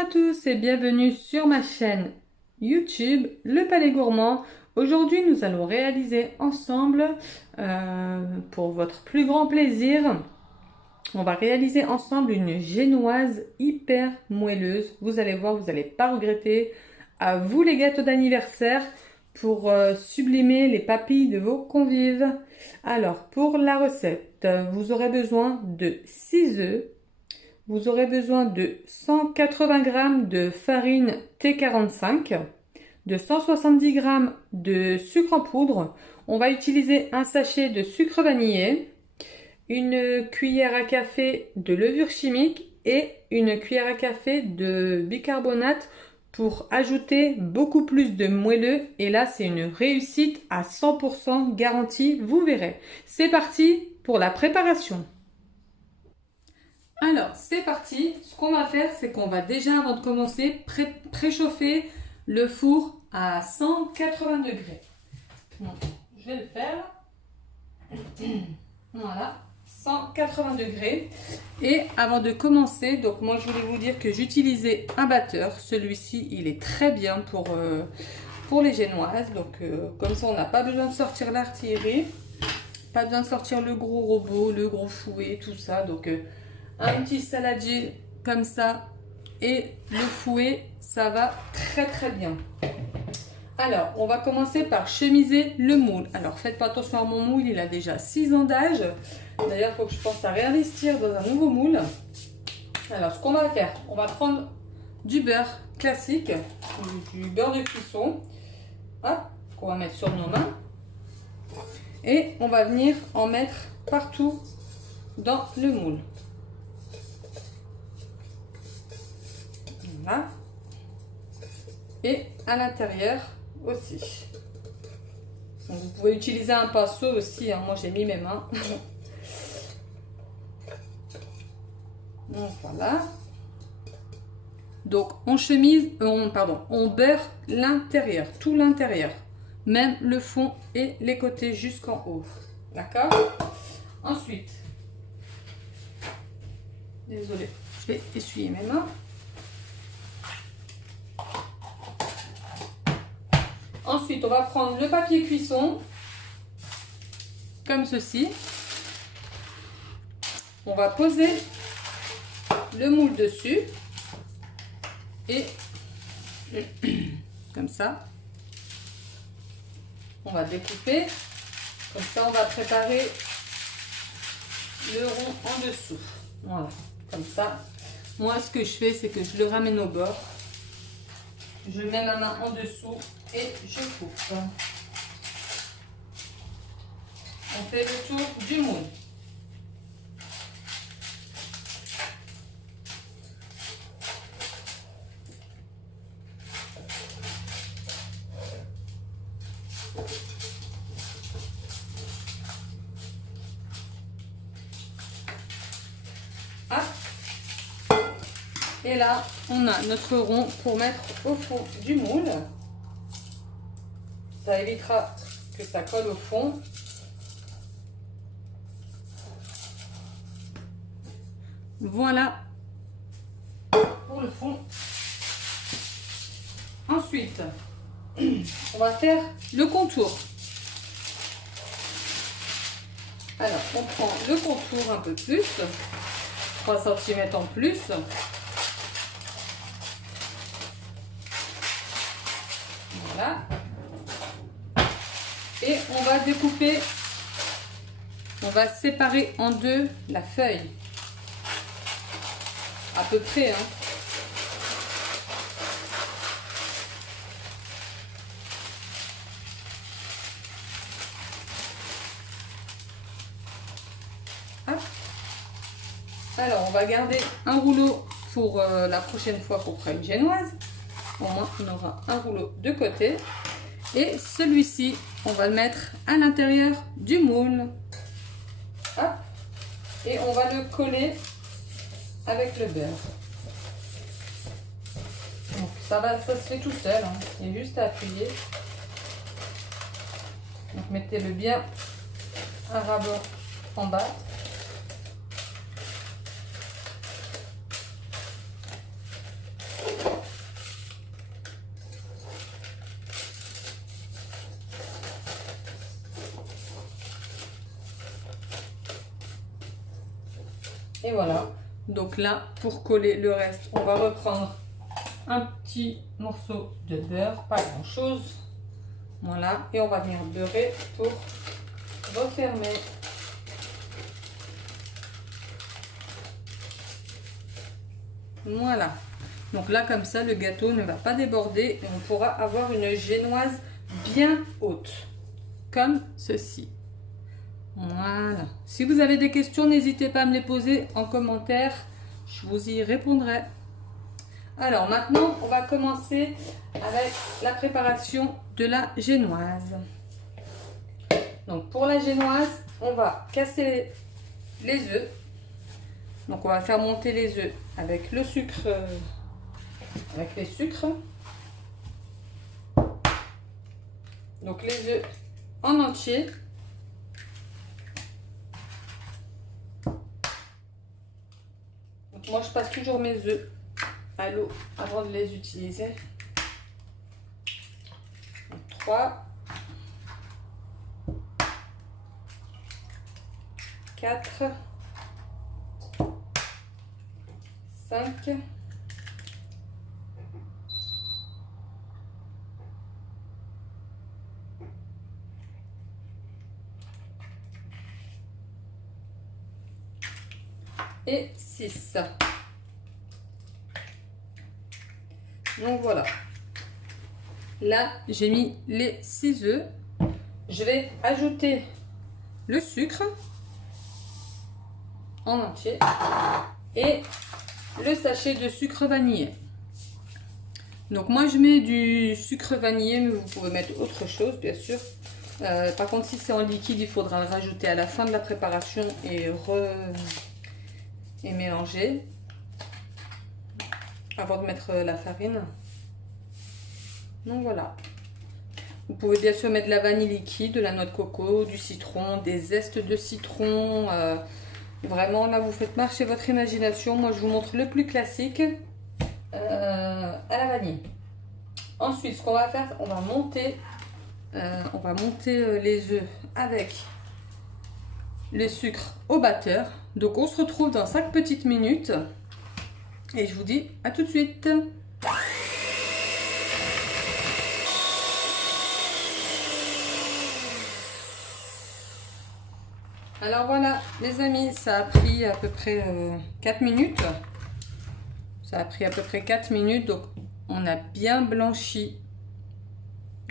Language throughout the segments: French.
à tous et bienvenue sur ma chaîne YouTube Le Palais Gourmand. Aujourd'hui nous allons réaliser ensemble, pour votre plus grand plaisir, on va réaliser ensemble une génoise hyper moelleuse. Vous allez voir, vous n'allez pas regretter. À vous les gâteaux d'anniversaire pour sublimer les papilles de vos convives. Alors pour la recette, vous aurez besoin de 6 œufs. Vous aurez besoin de 180 g de farine T45, de 170 g de sucre en poudre. On va utiliser un sachet de sucre vanillé, une cuillère à café de levure chimique et une cuillère à café de bicarbonate pour ajouter beaucoup plus de moelleux. Et là, c'est une réussite à 100% garantie, vous verrez. C'est parti pour la préparation. Alors, c'est parti. Ce qu'on va faire, c'est qu'on va déjà, avant de commencer, préchauffer le four à 180 degrés. Donc, je vais le faire. Voilà, 180 degrés. Et avant de commencer, donc moi, je voulais vous dire que j'utilisais un batteur. Celui-ci, il est très bien pour les génoises. Donc, comme ça, on n'a pas besoin de sortir l'artillerie. Pas besoin de sortir le gros robot, le gros fouet, tout ça. Donc, un petit saladier comme ça et le fouet, ça va très très bien. Alors, on va commencer par chemiser le moule. Alors, faites pas attention à mon moule, il a déjà 6 ans d'âge. D'ailleurs, il faut que je pense à réinvestir dans un nouveau moule. Alors, ce qu'on va faire, on va prendre du beurre classique, du beurre de cuisson, hop, qu'on va mettre sur nos mains. Et on va venir en mettre partout dans le moule. Voilà. Et à l'intérieur aussi. Donc vous pouvez utiliser un pinceau aussi, hein. Moi j'ai mis mes mains. Donc voilà. Donc on on beurre l'intérieur, tout l'intérieur, même le fond et les côtés jusqu'en haut. D'accord? Ensuite, désolée, je vais essuyer mes mains. Ensuite, on va prendre le papier cuisson, comme ceci. On va poser le moule dessus et comme ça. On va découper. Comme ça, on va préparer le rond en dessous. Voilà, comme ça. Moi, ce que je fais, c'est que je le ramène au bord. Je mets ma main en dessous et je coupe. On fait le tour du moule. Et là, on a notre rond pour mettre au fond du moule. Ça évitera que ça colle au fond. Voilà pour le fond. Ensuite, on va faire le contour. Alors, on prend le contour un peu plus, 3 cm en plus. Voilà. Et on va découper, on va séparer en deux la feuille. À peu près, hein. Hop. Alors, on va garder un rouleau pour la prochaine fois qu'on fera une génoise. Au moins, on aura un rouleau de côté. Et celui-ci, on va le mettre à l'intérieur du moule. Hop. Et on va le coller avec le beurre. Donc ça se fait tout seul, hein. Il y a juste à appuyer. Donc mettez-le bien à ras bord en bas. Et voilà. Donc là, pour coller le reste, on va reprendre un petit morceau de beurre, pas grand chose. Voilà, et on va venir beurrer pour refermer. Voilà. Donc là, comme ça, le gâteau ne va pas déborder et on pourra avoir une génoise bien haute, comme ceci. Voilà. Si vous avez des questions, n'hésitez pas à me les poser en commentaire. Je vous y répondrai. Alors maintenant, on va commencer avec la préparation de la génoise. Donc pour la génoise, on va casser les œufs. Donc on va faire monter les œufs avec le sucre, avec les sucres. Donc les œufs en entier. Donc moi je passe toujours mes œufs à l'eau avant de les utiliser. Donc 3, 4, 5, 6. Donc voilà. Là, j'ai mis les 6 œufs. Je vais ajouter le sucre en entier et le sachet de sucre vanillé. Donc moi je mets du sucre vanillé, mais vous pouvez mettre autre chose bien sûr. Par contre si c'est en liquide, il faudra le rajouter à la fin de la préparation et mélanger avant de mettre la farine. Donc voilà. Vous pouvez bien sûr mettre de la vanille liquide, de la noix de coco, du citron, des zestes de citron. Vraiment là vous faites marcher votre imagination. Moi je vous montre le plus classique à la vanille. Ensuite ce qu'on va faire, on va monter les œufs avec le sucre au batteur. Donc on se retrouve dans 5 petites minutes et je vous dis à tout de suite. Alors voilà les amis, ça a pris à peu près 4 minutes. Ça a pris à peu près 4 minutes, donc on a bien blanchi.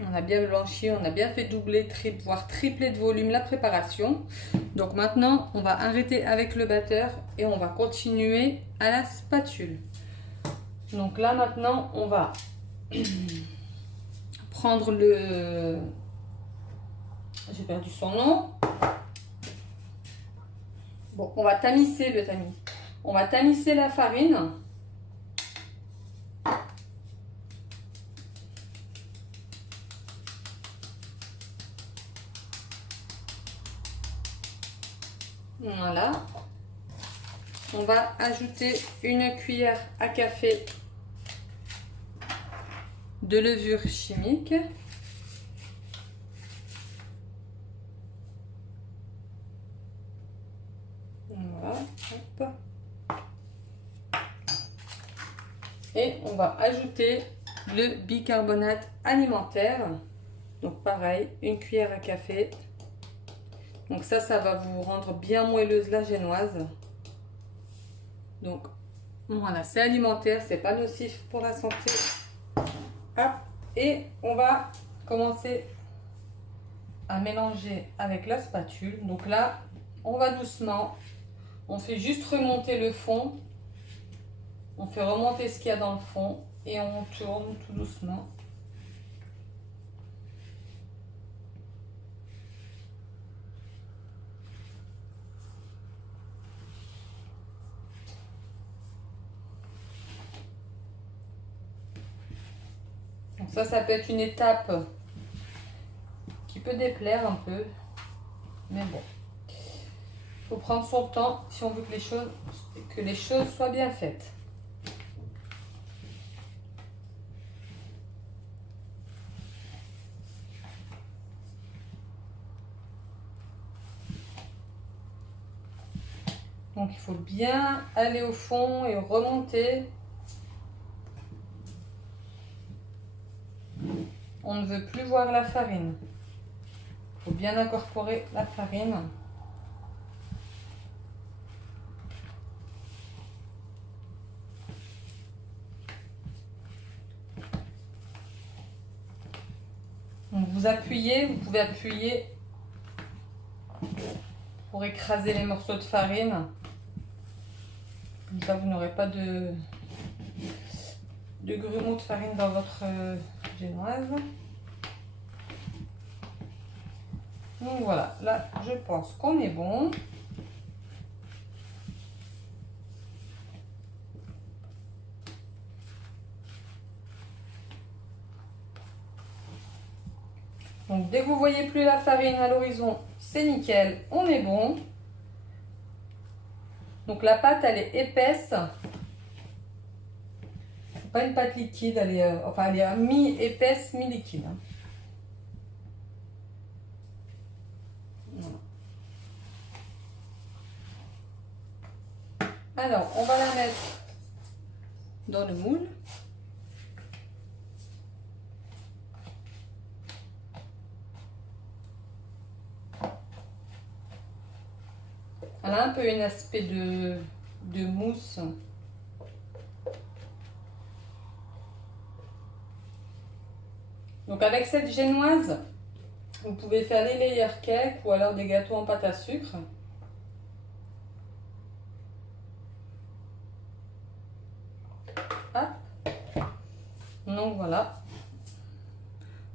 On a bien fait doubler, voire tripler de volume la préparation. Donc maintenant, on va arrêter avec le batteur et on va continuer à la spatule. Donc là maintenant, on va prendre le... J'ai perdu son nom. Bon, on va tamiser le tamis. On va tamiser la farine. Voilà. On va ajouter une cuillère à café de levure chimique. Voilà. Hop. Et on va ajouter le bicarbonate alimentaire. Donc pareil, une cuillère à café. Donc ça va vous rendre bien moelleuse la génoise. Donc voilà, c'est alimentaire, c'est pas nocif pour la santé. Hop. Et on va commencer à mélanger avec la spatule. Donc là, on va doucement. On fait juste remonter le fond. On fait remonter ce qu'il y a dans le fond et on tourne tout doucement. Donc ça peut être une étape qui peut déplaire un peu, mais bon, il faut prendre son temps si on veut que les choses soient bien faites. Donc il faut bien aller au fond et remonter. On ne veut plus voir la farine. Il faut bien incorporer la farine. Donc vous appuyez, vous pouvez appuyer pour écraser les morceaux de farine. Comme ça, vous n'aurez pas de grumeaux de farine dans votre génoise. Donc voilà, là je pense qu'on est bon. Donc dès que vous voyez plus la farine à l'horizon, c'est nickel, on est bon. Donc la pâte elle est épaisse. C'est pas une pâte liquide, elle est mi-épaisse, mi-liquide. Voilà. Alors on va la mettre dans le moule. Elle a un peu un aspect de mousse. Donc avec cette génoise, vous pouvez faire les layer cakes ou alors des gâteaux en pâte à sucre. Hop. Donc voilà.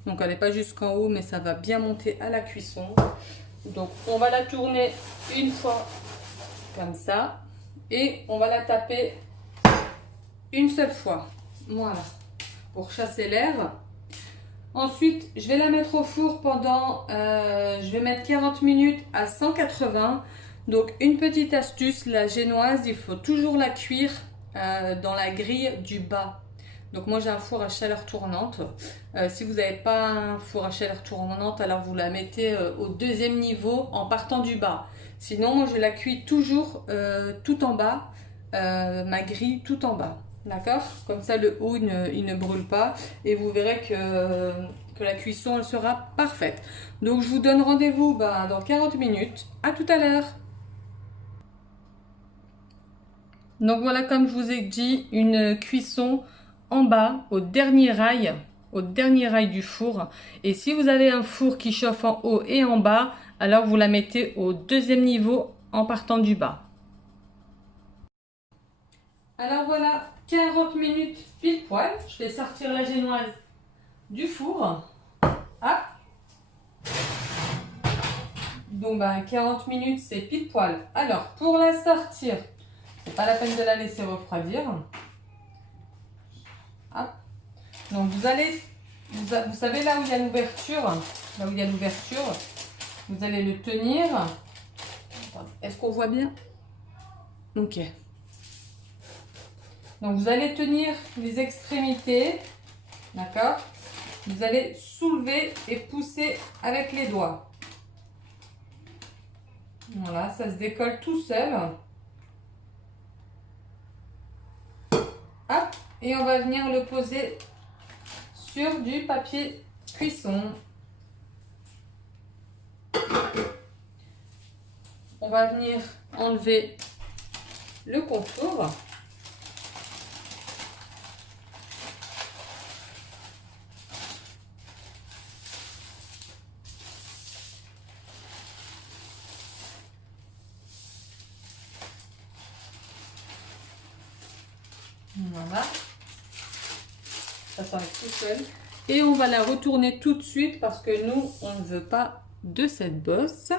Donc elle n'est pas jusqu'en haut, mais ça va bien monter à la cuisson. Donc on va la tourner une fois comme ça et on va la taper une seule fois. Voilà, pour chasser l'air. Ensuite, je vais la mettre au four pendant, je vais mettre 40 minutes à 180. Donc une petite astuce, la génoise, il faut toujours la cuire dans la grille du bas. Donc moi j'ai un four à chaleur tournante. Si vous n'avez pas un four à chaleur tournante, alors vous la mettez au deuxième niveau en partant du bas. Sinon moi je la cuis toujours tout en bas, ma grille tout en bas. D'accord? Comme ça le haut il ne brûle pas et vous verrez que la cuisson elle sera parfaite. Donc je vous donne rendez-vous dans 40 minutes. À tout à l'heure. Donc voilà, comme je vous ai dit, une cuisson en bas, au dernier rail du four. Et si vous avez un four qui chauffe en haut et en bas, alors vous la mettez au deuxième niveau en partant du bas. Alors voilà, 40 minutes pile poil. Je vais sortir la génoise du four. Ah. Donc 40 minutes c'est pile poil. Alors pour la sortir, c'est pas la peine de la laisser refroidir. Hop. Donc vous savez là où il y a l'ouverture, vous allez le tenir. Est-ce qu'on voit bien? Ok. Donc vous allez tenir les extrémités, d'accord? Vous allez soulever et pousser avec les doigts. Voilà, ça se décolle tout seul. Hop, et on va venir le poser sur du papier cuisson. On va venir enlever le contour. Voilà. Ça s'enlève tout seul. Et on va la retourner tout de suite parce que nous, on ne veut pas de cette bosse.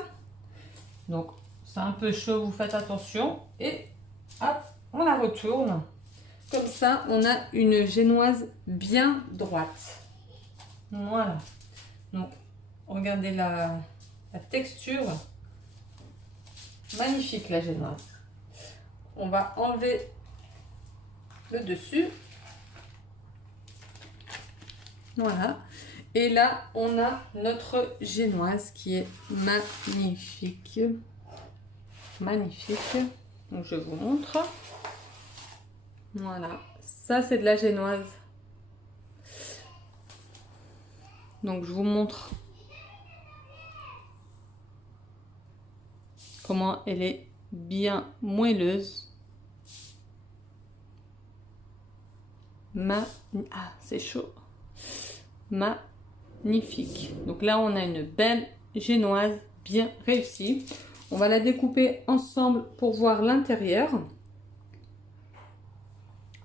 Donc, c'est un peu chaud, vous faites attention. Et hop, on la retourne. Comme ça, on a une génoise bien droite. Voilà. Donc, regardez la texture. Magnifique la génoise. On va enlever le dessus. Voilà. Et là, on a notre génoise qui est magnifique. Magnifique. Donc je vous montre. Voilà, ça c'est de la génoise. Donc je vous montre comment elle est bien moelleuse. Ah, c'est chaud. Magnifique. Donc là, on a une belle génoise bien réussie. On va la découper ensemble pour voir l'intérieur.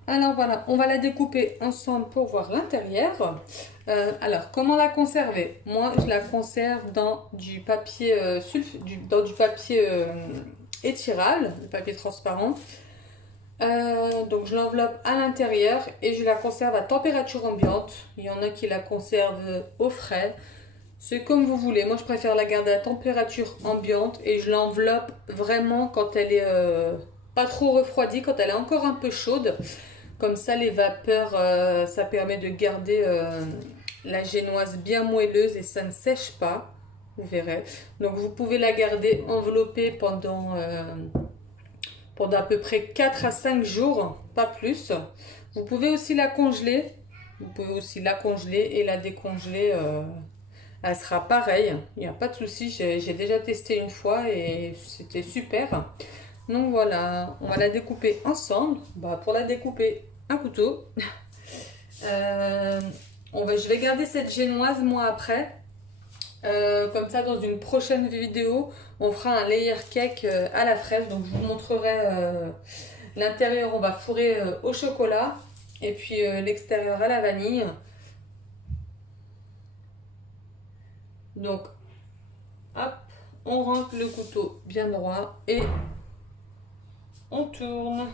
Alors voilà, on va la découper ensemble pour voir l'intérieur. Alors, comment la conserver? Moi, je la conserve dans du papier dans du papier étirable, du papier transparent. Donc je l'enveloppe à l'intérieur et je la conserve à température ambiante. Il y en a qui la conservent au frais. C'est comme vous voulez. Moi, je préfère la garder à température ambiante et je l'enveloppe vraiment quand elle est pas trop refroidie, quand elle est encore un peu chaude. Comme ça, les vapeurs, ça permet de garder la génoise bien moelleuse et ça ne sèche pas. Vous verrez. Donc, vous pouvez la garder enveloppée pendant à peu près 4 à 5 jours, pas plus. Vous pouvez aussi la congeler. Vous pouvez aussi la congeler et la décongeler. Elle sera pareille. Il n'y a pas de souci. J'ai déjà testé une fois et c'était super. Donc voilà, on va la découper ensemble. Pour la découper, un couteau. Je vais garder cette génoise moi après. Comme ça, dans une prochaine vidéo, on fera un layer cake à la fraise. Donc je vous montrerai l'intérieur, on va fourrer au chocolat et puis l'extérieur à la vanille. Donc hop, on rentre le couteau bien droit et on tourne.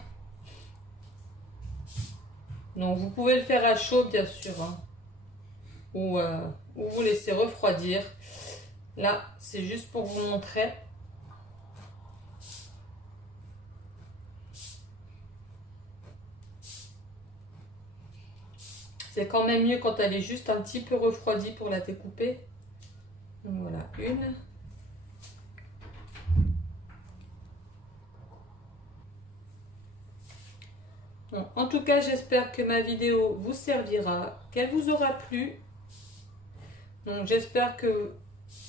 Donc vous pouvez le faire à chaud bien sûr, hein, ou vous laissez refroidir. Là c'est juste pour vous montrer. C'est quand même mieux quand elle est juste un petit peu refroidie pour la découper. Donc voilà, une. Bon, en tout cas, j'espère que ma vidéo vous servira, qu'elle vous aura plu. Donc j'espère que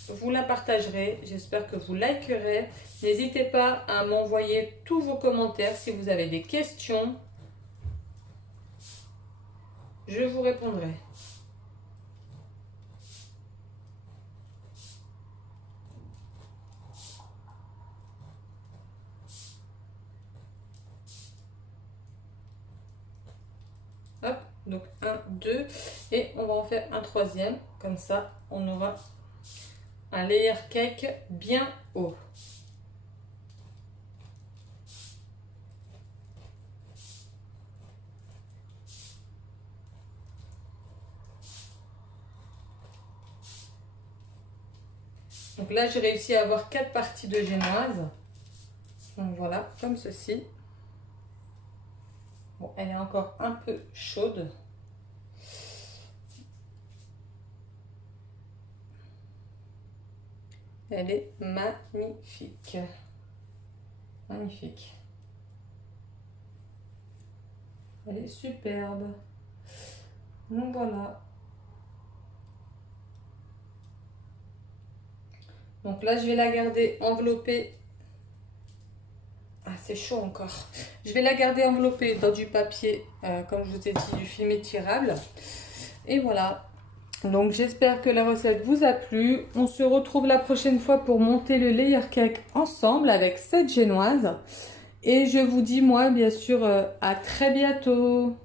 vous la partagerez, j'espère que vous likerez. N'hésitez pas à m'envoyer tous vos commentaires si vous avez des questions. Je vous répondrai. Hop, donc 1, 2 et on va en faire un troisième. Comme ça, on aura un layer cake bien haut. Donc là, j'ai réussi à avoir 4 parties de génoise. Donc voilà, comme ceci. Bon, elle est encore un peu chaude. Elle est magnifique. Magnifique. Elle est superbe. Donc voilà. Donc là, je vais la garder enveloppée. Ah, c'est chaud encore. Je vais la garder enveloppée dans du papier, comme je vous ai dit, du film étirable. Et voilà. Donc j'espère que la recette vous a plu. On se retrouve la prochaine fois pour monter le layer cake ensemble avec cette génoise. Et je vous dis moi bien sûr à très bientôt.